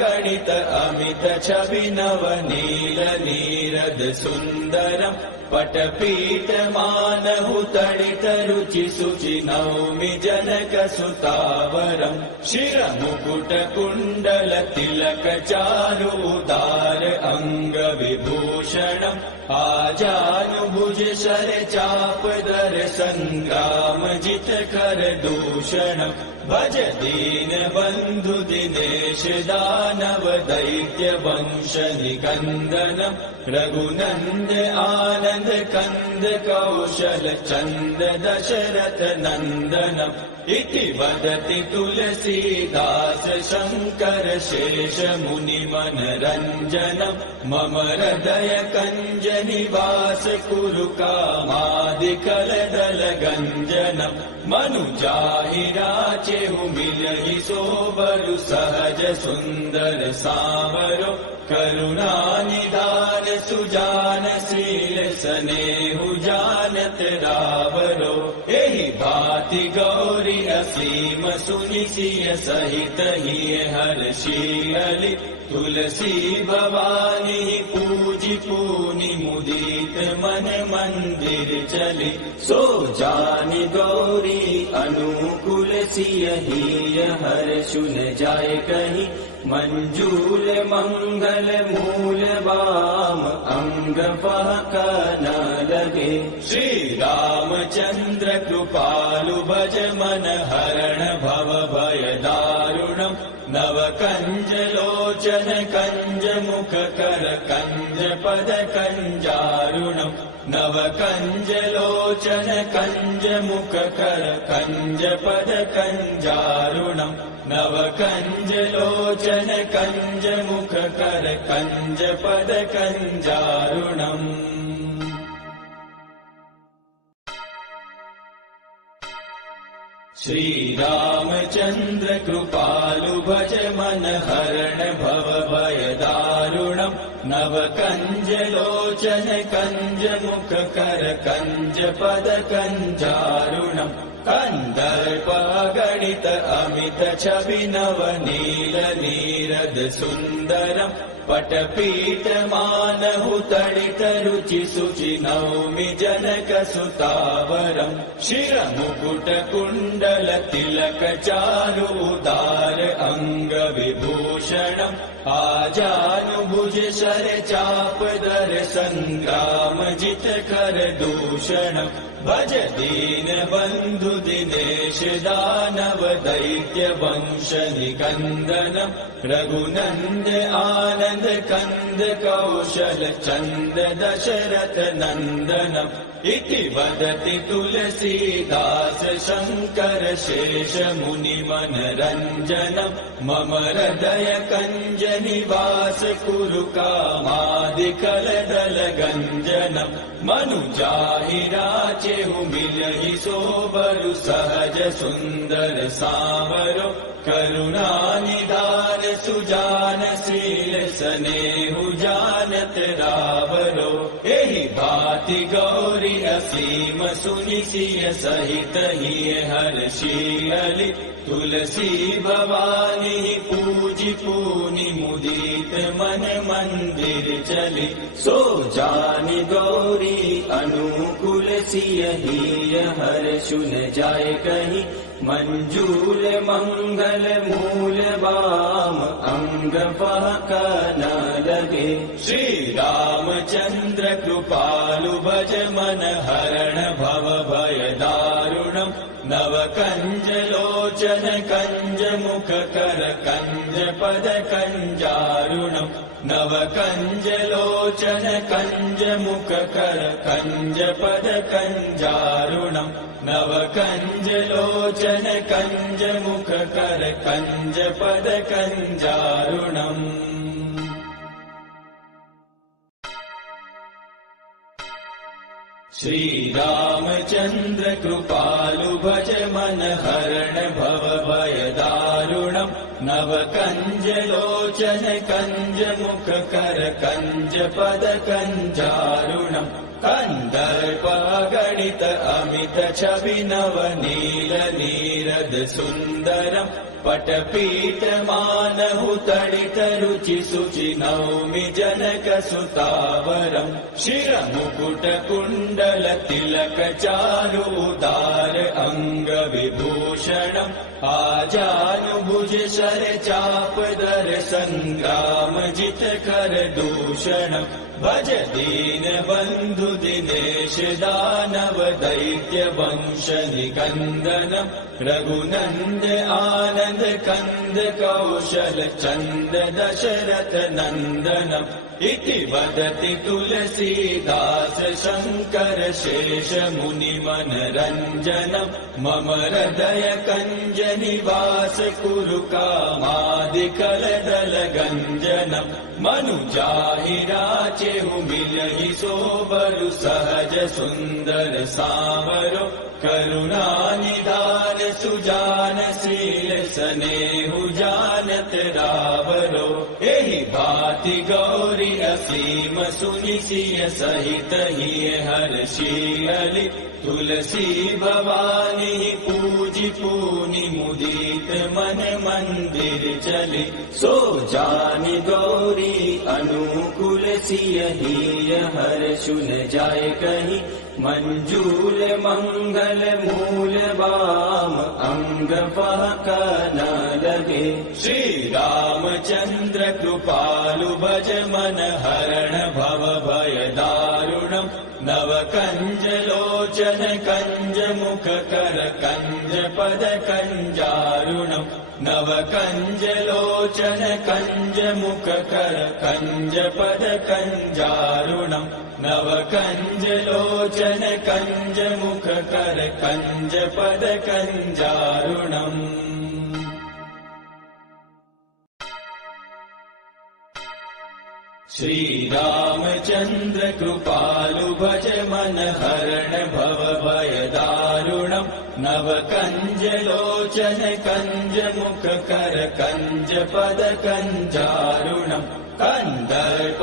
गणित अमित छवि नव नील नीरद सुंदरम् पटपीठ मानहु तडित रुचि शुचि नौमि जनक सुतावरम् शिरमुकुट कुण्डल तिलक चारु उदार अंग विभूषणम् आजानुभुज शर चाप दर संग्राम जित कर दूषणम् भज दीन बंधु दिनेश दानव दैत्य वंश निकंदनम् रघुनंद आनंद कंद कौशल चंद दशरथ नंदनम् इति वदति तुलसीदास शंकर शेष मुनि मनरंजनम् मम हृदय कंज निवास कुरु कामादिकल दल गंजनम् मनुजाहि राचेहु मिलहि सोबरु सहज सुंदर सावरो करुणा निधान सुजान शील सनेहु जानत रावरो एहि भाति गौरी असीम सुनि सिय सहित हिय हर्षियलि तुलसी भवानी पूजि पूनि मुदित मन मंदिर चली सो जानि गौरी अनुकूल सिय हिय हर्षु न जाय कहीं मंजूल मंगल मूल वाम अंग फहक न लगे श्री रामचंद्र कृपालु भज मन हरण भव भय दारुणम् नव कंज लोचन कंज मुख कर कंज पद कंजारुणम् नव कंज लोचन कंज मुख कर कंज पद कंजारुणम् नव कंज लोचन कंज मुख कर कंज पद कंजारुणम् श्री रामचंद्र कृपालु भज मन हरण भव भय दारुणम् नव कंज लोचन कंज मुख कर कंज पद कंजारुणम् कंदर्प गणित अमित छवि नव नील नीरद सुंदरम् पटपीठ मानहु तडित रुचि शुचि नौमि जनक सुतावरम् शिरमुकुट कुण्डल तिलक चारु उदार अंग विभूषणम् आजानुभुज शर चाप दर संग्राम जित कर दूषणम् भज दीन बंधु दिनेश दानव दैत्य वंश निकंदनम् रघुनंद आनंद कंद कौशल चंद दशरथ नंदनम् इति वदति तुलसीदास शंकर शेष मुनि मनरंजनम् मम हृदय कंज निवास कुरु कामादिकल दल गंजनम् मनुजाहि राचेहु मिलहि सोबरु सहज सुंदर सावरो करुणा निधान सुजान शील सनेहु जानत रावरो एहि भाति गौरी असीम सुनि सिय सहित हिय हर्षियलि तुलसी भवानी पूजि पूनि मुदित मन मंदिर चली सो जानि गौरी अनुकूल सिय हिय हर्षु न जाय कहीं मंजूल मंगल मूल वाम अंग फहक न लगे श्री रामचंद्र कृपालु भज मन हरण भव भय दारुणम् नव कंज लोचन कंज मुख कर कंज पद कंजारुणम् नव कंज लोचन कंज मुख कर कंज पद कंजारुणम् नव कंज लोचन कंज मुख कर कंज पद कंजारुणम् श्री रामचंद्र कृपालु भज मन हरण भव भय दारुणम् नव कंज लोचन कंज मुख कर कंज पद कंजारुणम् कंदर्प गणित अमित छवि नव नील नीरद सुंदरम् पटपीठ मानहु तडित रुचि शुचि नौमि जनक सुतावरम् शिरमुकुट कुण्डल तिलक चारु उदार अंग विभूषणम् आजानुभुज शर चाप दर संग्राम जित कर दूषणम् भज दीन बंधु दिनेश दानव दैत्य वंश निकंदनम् रघुनंद आनंद कंद कौशल चंद दशरथ नंदनम् इति वदति तुलसीदास शंकर शेष मुनि मनरंजनम् मम हृदय कंज निवास कुरु कामादिकल दल गंजनम् मनुजाहि राचेहु मिलहि सोबरु सहज सुंदर सावरो करुणा निधान सुजान शील स्नेहु जानत रावरो एहि भांति गौरी असीम सुनि सिय सहित हिय हर्षियलि तुलसी भवानी पूजि पूनि मुदित मन मंदिर चली सो जानि गौरी अनुकूल सिय हिय हर्षु न जाय कहीं मंजूल मंगल मूल वाम अंग फहक न लगे श्री रामचंद्र कृपालु भज मन हरण भव भय दारुणम् नव कंज लोचन कंज मुख कर कंज पद कंजारुणम् नव कंज लोचन कंज मुख कर कंज पद कंजारुणम् नव कंज लोचन कंज मुख कर कंज पद कंजारुणम् श्री रामचंद्र कृपालु भज मन हरण भव भय दारुणम् नव कंज लोचन कंज मुख कर कंज पद कंजारुणम् कंदर्प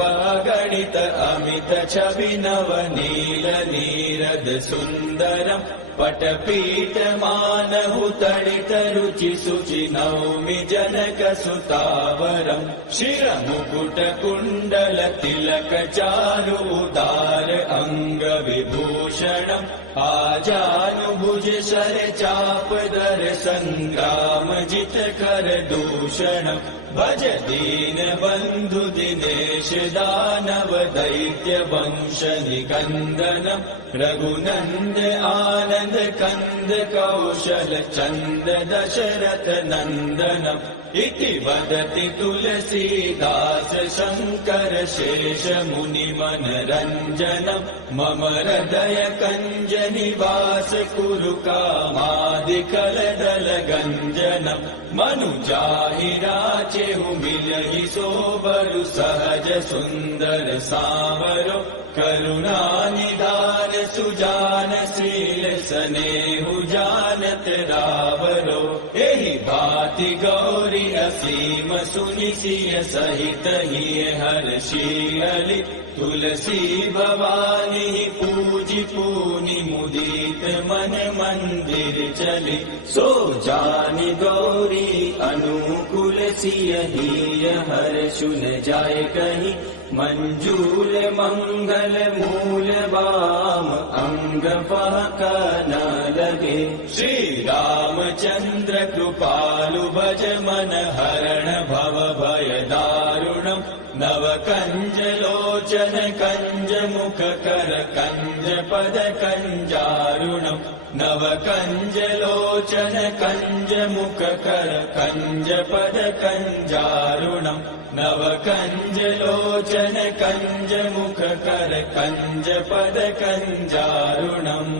गणित अमित छवि नव नील नीरद सुंदरम् पटपीठ मानहु तडित रुचि शुचि नौमि जनक सुतावरम् शिरमुकुट कुण्डल तिलक चारु उदार अंग विभूषणम् आजानुभुज शर चाप दर संग्राम जित कर दूषणम् भज दीन बंधु दिनेश दानव दैत्य वंश निकंदनम् रघुनंद आनंद कंद कौशल चंद दशरथ नंदनम् इति वदति तुलसीदास शंकर शेष मुनि मनरंजनम् मम हृदय कंज निवास कुरु कामादिकल दल गंजनम् मनुजाहि राचेहु मिलहि सोबरु सहज सुंदर सावरो करुणा निधान सुजान शील स्नेहु जानत रावरो एहि भांति गौरी असीम सुनि सिय सहित हिय हर्षियलि तुलसी भवानी पूजि पूनि मुदित मन मंदिर चली सो जानि गौरी अनुकूल सिय हिय हर्षु न जाय कहीं मंजूल मंगल मूल वाम अंग फहक न लगे श्री रामचंद्र कृपालु भज मन हरण भव भय दारुणम् नव कंज लोचन कंज मुख कर कंज पद कंजारुणम् नव कंज लोचन कंज मुख कर कंज पद कंजारुणम् नव कंज लोचन कंज मुख कर कंज पद कंजारुणम्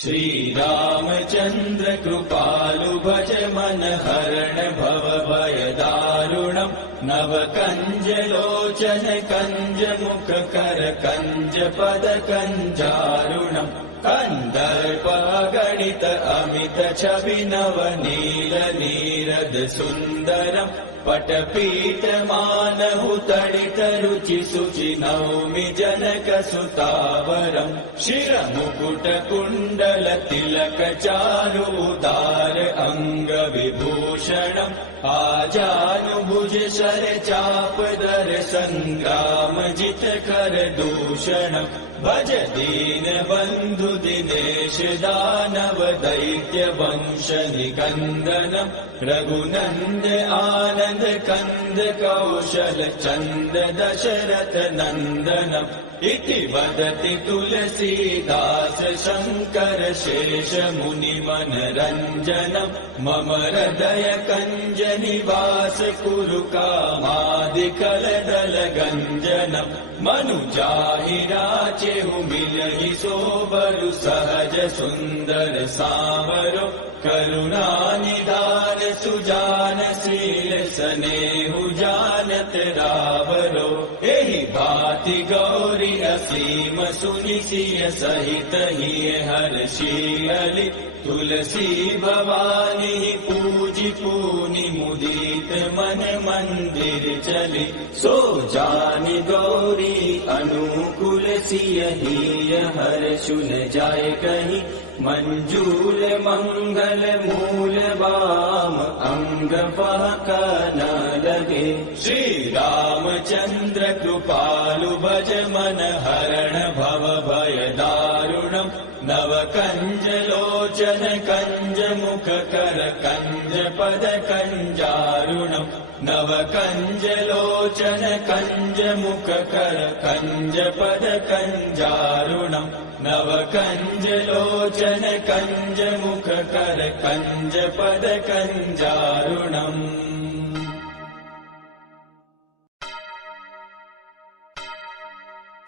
श्री रामचंद्र कृपालु भज मन हरण भव भय दारुणम् नव कंज लोचन कंज मुख कर कंज पद कंजारुणम् कंदर्प गणित अमित छवि नव नील नीरद सुंदरम् पटपीठ मानहु तडित रुचि शुचि नौमि जनक सुतावरम् शिरमुकुट कुण्डल तिलक चारु उदार अंग विभूषणम् आजानुभुज शर चाप दर संग्राम जित कर दूषणम् भज दीन बंधु दिनेश दानव दैत्य वंश निकंदनम् रघुनंद आनंद कंद कौशल चंद दशरथ नंदनम् इति वदति तुलसीदास शंकर शेष मुनि मनरंजनम् मम हृदय कंज निवास कुरु कामादिकल दल गंजनम् मनुजाहि राचेहु मिलहि सोबरु सहज सुंदर सावरो करुणा निधान सुजान शील स्नेहु जानत रावरो एहि भाति गौरी असीम सुनि सिय सहित हिय हर्षियलि तुलसी भवानी पूजि पूनि मुदित मन मंदिर चली सो जानि गौरी अनुकूल सिय हिय हर्षुन जाय कहि मंजूल मंगल मूल वाम अंग पहक न लगे श्री रामचंद्र कृपालु भज मन हरण भव भय दारुणम् नव कंज लोचन कंज मुख कर कंज पद कंजारुणम् नव कंज लोचन कंज मुख कर कंज पद कंजारुणम् नव कंज लोचन कंज मुख कर कंज पद कंजारुणम्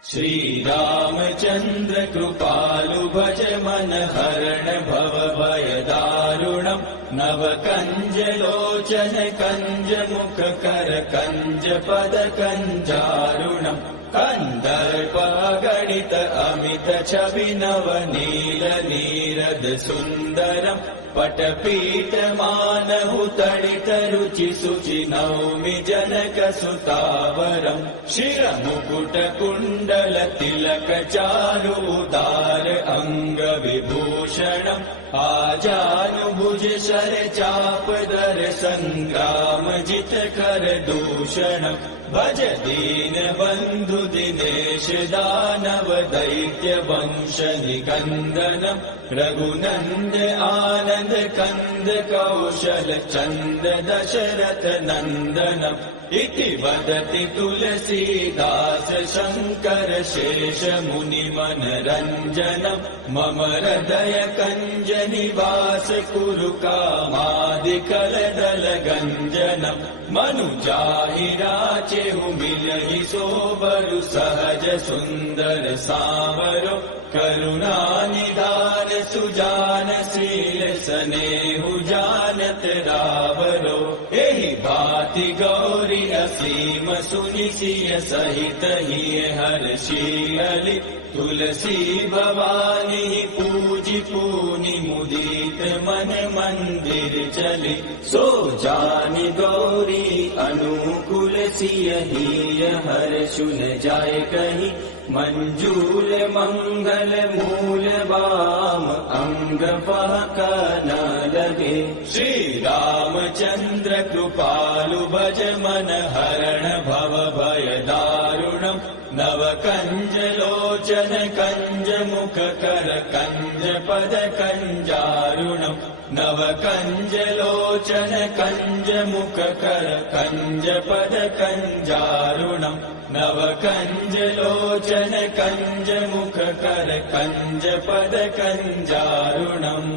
श्री रामचंद्र कृपालु भज मन हरण भव भय दारुणम् नव कंज लोचन कंज मुख कर कंज पद कंजारुणम् कंदर्प गणित अमित छवि नव नील नीरद सुंदरम् पटपीठ मानहु तडित रुचि शुचि नौमि जनक सुतावरम् शिरमुकुट कुण्डल तिलक चारु उदार अंग विभूषणम् आजानुभुज शर चाप दर संग्राम जित कर दूषणम् भज दीन बंधु दिनेश दानव दैत्य वंश निकंदनम् रघुनंद आनंद कंद कौशल चंद दशरथ नंदनम् इति वदति तुलसीदास शंकर शेष मुनि मनरंजनम् मम हृदय कंज निवास कुरु कामादिकल दल गंजनम् मनुजाहि राचेहु मिलहि सोबरु सहज सुंदर सावरो करुणा निधान सुजान शील स्नेहु जानत रावरो एहि भाति गौरी असीम सुनि सिय सहित हिय हर्षियलि तुलसी भवानी पूजि पूनि मुदित मन मंदिर चली सो जानि गौरी अनुकूल सिय हिय हर्षुन जाय कहि मंजूल मंगल मूल वाम अंग पहक न लगे श्री रामचंद्र कृपालु भज मन हरण भव भय दारुणम् नव कंज लोचन कंज मुख कर कंज पद कंजारुणम् नव कंज लोचन कंज मुख कर कंज पद कंजारुणम् नव कंज लोचन कंज मुख कर कंज पद कंजारुणम्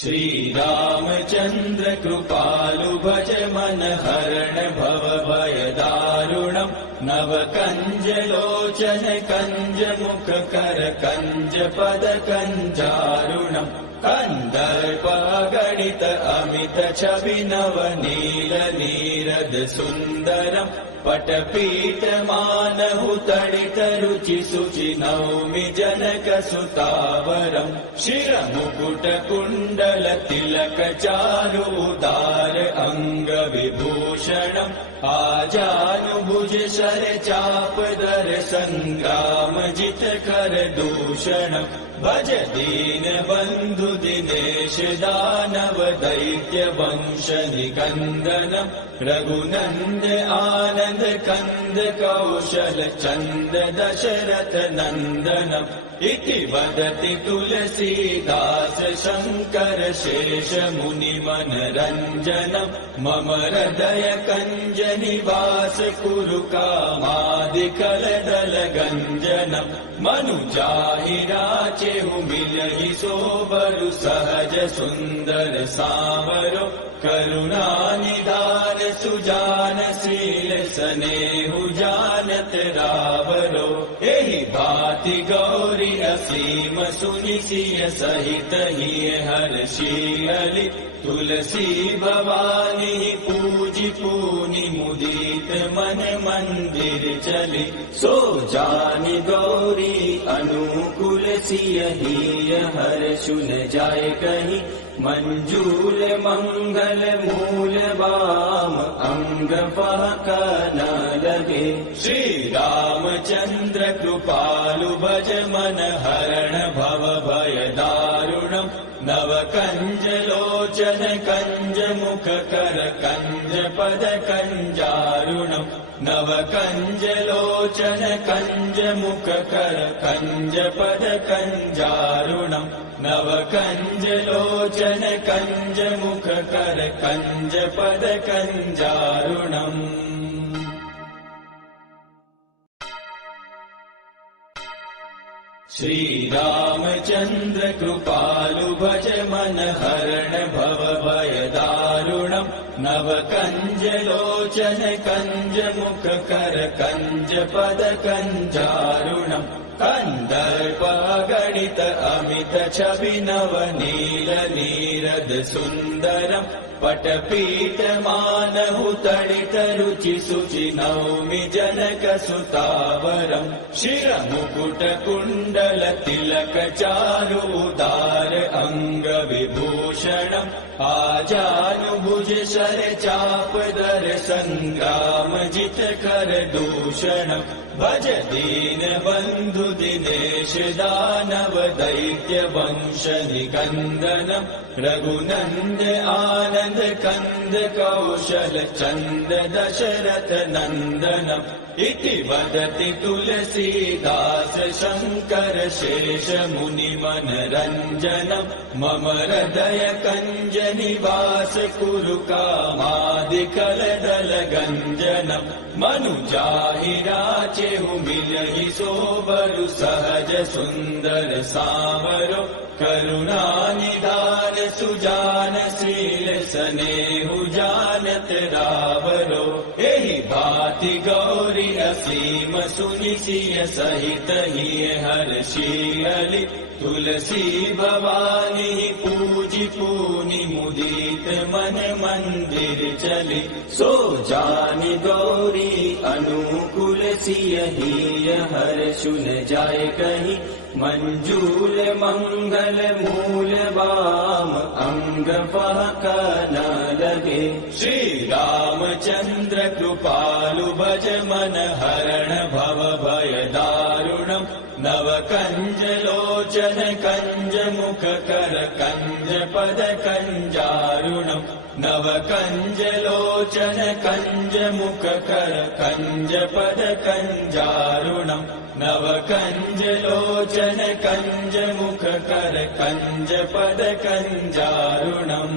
श्री रामचंद्र कृपालु भज मन हरण भव भय दारुणम् नव कंज लोचन कंज मुख कर कंज पद कंजारुणम् कंदर्प गणित अमित छवि नव नील नीरद सुंदरम् पटपीठ मानहु तडित रुचि शुचि नौमि जनक सुतावरम् शिरमुकुट कुण्डल तिलक चारु उदार अंग विभूषणम् आजानुभुज शर चाप दर संग्राम जित कर दूषणम् भज दीन बंधु दिनेश दानव दैत्य वंश निकंदनम् रघुनंद आनंद कंद कौशल चंद दशरथ नंदनम् इति वदति तुलसीदास शंकर शेष मुनि मनरंजनम् मम हृदय कंज निवास कुरु कामादिकल दल गंजनम् मनुजाहि राचेहु मिलहि सोबरु सहज सुंदर सावरो करुणा निधान सुजान शील सनेहु जानत रावरो एहि भाति गौरी असीम सुनि सिय सहित हिय हर्षियलि तुलसी भवानी पूजि पूनि मुदित मन मंदिर चली सो जानि गौरी अनुकूल सिय हिय हर्षु न जाय कहीं मंजूल मंगल मूल वाम अंग पहक न लगे श्री रामचंद्र कृपालु भज मन हरण भव भय दारुणम् नव कंज लोचन कंज मुख कर कंज पद कंजारुणम् नव कंज लोचन कंज मुख कर कंज पद कंजारुणम् नव कंज लोचन कंज मुख कर कंज पद कंजारुणम् श्री रामचंद्र कृपालु भज मन हरण भव भय दारुणम् नव कंज लोचन कंज मुख कर कंज पद कंजारुणम् कंदर्प गणित अमित छवि नव नील नीरद सुंदरम् पटपीठ मानहु तडित रुचि शुचि नौमि जनक सुतावरम् शिरमुकुट कुण्डल तिलक चारु उदार अंग विभूषणम् आजानुभुज शर चाप दर संग्राम जित कर दूषणम् भज दीन बंधु दिनेश दानव दैत्य वंश निकंदनम् रघुनंद आनंद कंद कौशल चंद दशरथ नंदनम् इति वदति तुलसीदास शंकर शेष मुनि मनरंजनम् मम हृदय कंज निवास कुरु कामादिकल दल गंजनम् मनुजाहि राचेहु मिलहि सोबरु सहज सुंदर सावरो करुणा निधान सुजान शील सनेहु जानत रावरो एहि भाति गौरी असीम सुनि सिय सहित हिय हर्षियलि तुलसी भवानी पूजि पूनि मुदित मन मंदिर चली सो जानि गौरी अनुकूल सिय हिय हर्षु न जाय कहीं मंजूल मंगल मूल वाम अंग पहक न लगे श्री रामचंद्र कृपालु भज मन हरण भव भय दारुणम् नव कंज लोचन कंज मुख कर कंज पद कंजारुणम् नव कंज लोचन कंज मुख कर कंज पद कंजारुणम् नव कंज लोचन कंज मुख कर कंज पद कंजारुणम्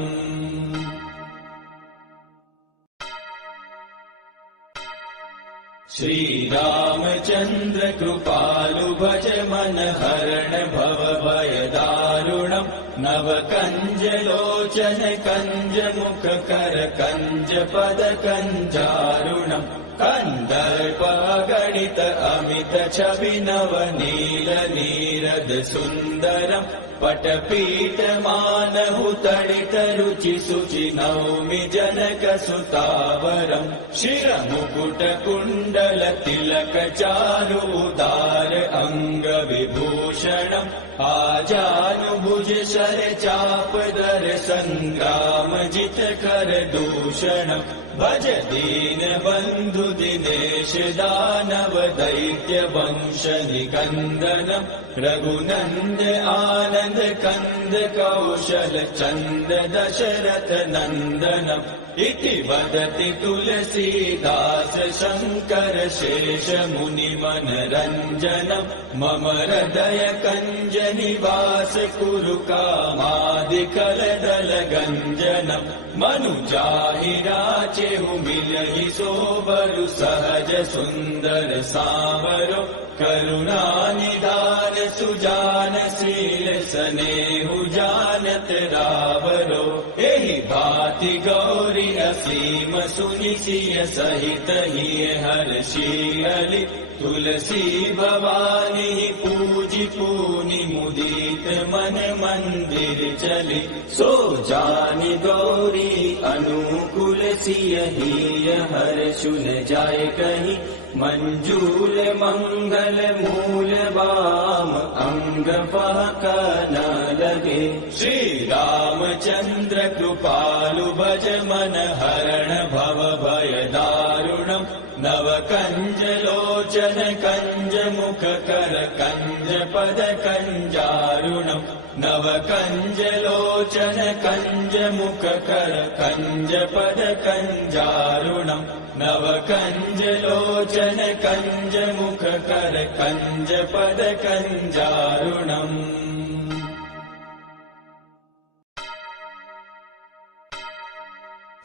श्री रामचंद्र कृपालु भज मन हरण भव भय दारुणम् नव कंज लोचन कंज मुख कर कंज पद कंजारुणम् कंदर्प गणित अमित छवि नव नील नीरद सुंदरम् पटपीठ मानहु तडित रुचि शुचि नौमि जनक सुतावरम् शिरमुकुट कुण्डल तिलक चारु उदार अंग विभूषणम् आजानुभुज शर चाप दर संग्राम जित कर दूषणम् भज दीन बंधु दिनेश दानव दैत्य वंश निकंदनम् रघुनंद आनंद कंद कौशल चंद दशरथ नंदनम् इति वदति तुलसीदास शंकर शेष मुनि मनरंजनम् मम हृदय कंज निवास कुरु कामादिकल दल गंजनम् मनुजाहि राचेहु मिलहि सोबरु सहज सुंदर सावरो करुणा निधान सुजान शील स्नेहु जानत रावरो एहि भांति गौरी असीम सुनि सिय सहित हिय हर्षियलि तुलसी भवानी पूजि पूनि मुदित मन मंदिर चली सो जानि गौरी अनुकूल सिय हिय हर्षु न जाय कहीं मंजूल मंगल मूल वाम अंग फहक न लगे श्री रामचंद्र कृपालु भज मन हरण भव भय दारुणम् नव कंज लोचन कंज मुख कर कंज पद कंजारुणम् नव कंज लोचन कंज मुख कर कंज पद कंजारुणम् नव कंज लोचन कंज मुख कर कंज पद कंजारुणम्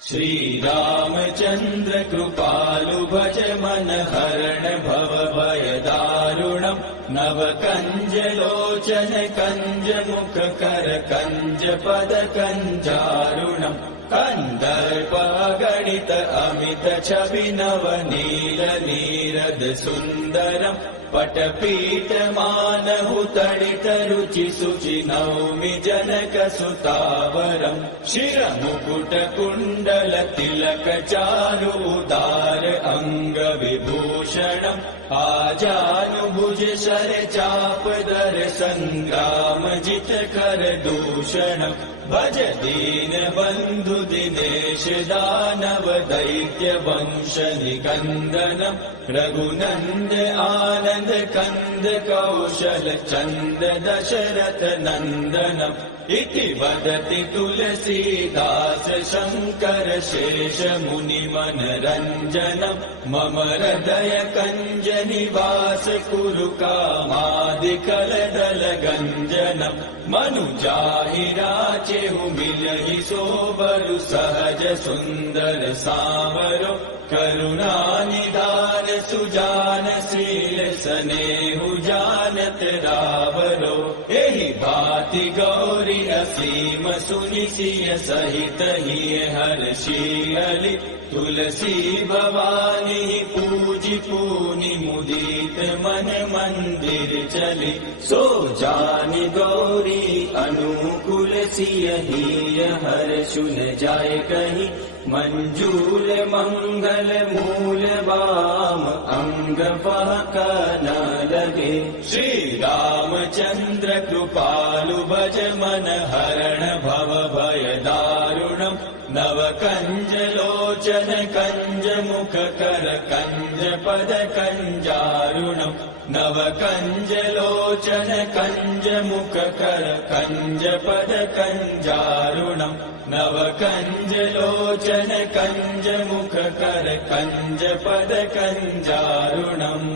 श्री रामचंद्र कृपालु भज मन हरण भव भय दारुणम् नव कंज लोचन कंज मुख कर कंज पद कंजारुणम् कंदर्प गणित अमित छवि नव नील नीरद सुंदरम् पटपीठ मानहु तडित रुचि शुचि नौमि जनक सुतावरम् शिरमुकुट कुण्डल तिलक चारु उदार अंग विभूषणम् आजानुभुज शर चाप दर संग्राम जित कर दूषणम् भज दीन बंधु दिनेश दानव दैत्य वंश निकंदनम् रघुनंद आनंद कंद कौशल चंद दशरथ नंदनम् इति वदति तुलसीदास शंकर शेष मुनि मनरंजनम् मम हृदय कंज निवास कुरु कामादिकल दल गंजनम् मनुजाहि राचेहु मिलहि सोबरु सहज सुंदर सावरो करुणा निधान सुजान शील स्नेहु जानत रावरो एहि भांति गौरी असीम सुनि सिय सहित हिय हर्षियलि तुलसी भवानी पूजि पूनि मुदित मन मंदिर चली सो जानि गौरी अनुकूल सिय हिय हर्षु न जाय कहीं मंजूल मंगल मूल वाम अंग फहक न लगे श्री रामचंद्र कृपालु भज मन हरण भव भय दारुणम् नव कंज लोचन कंज मुख कर कंज पद कंजारुणम् नव कंज लोचन कंज मुख कर कंज पद कंजारुणम् नव कंज लोचन कंज मुख कर कंज पद कंजारुणम्।